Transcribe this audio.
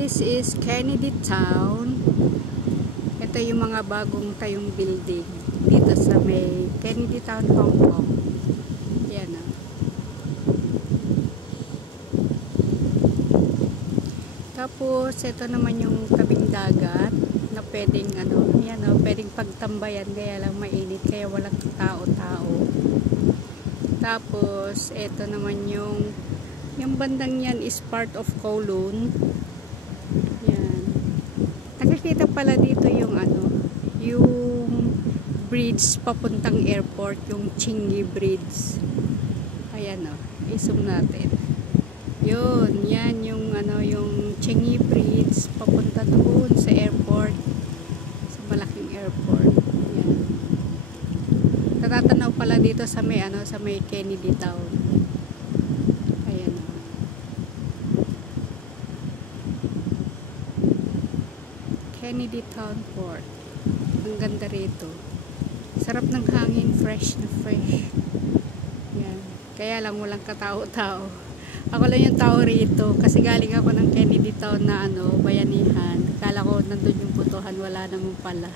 This is Kennedy Town. Ito yung mga bagong tayong building dito sa may Kennedy Town, Hong Kong. Yan o. Tapos ito naman yung tabing dagat na pwedeng yan o, pwedeng pagtambayan, kaya lang mainit, kaya walang tao-tao. Tapos ito naman yung bandang yan is part of Kowloon. Yan. Nakikita pala dito yung yung bridge papuntang airport, yung Changi Bridge. Ayan o, i-zoom natin. Yun, yan yung yung Changi Bridge papunta doon sa airport, sa malaking airport. Yan. Natatanaw pala dito sa may sa may Kennedy Town. Ayan o. Kennedy Town Port. Ang ganda rito. Sarap ng hangin, fresh na fresh. Yan. Kaya lang walang katao-tao. Ako lang yung tao rito kasi galing ako ng Kennedy Town na bayanihan. Kala ko nandun yung putuhan, wala naman pala.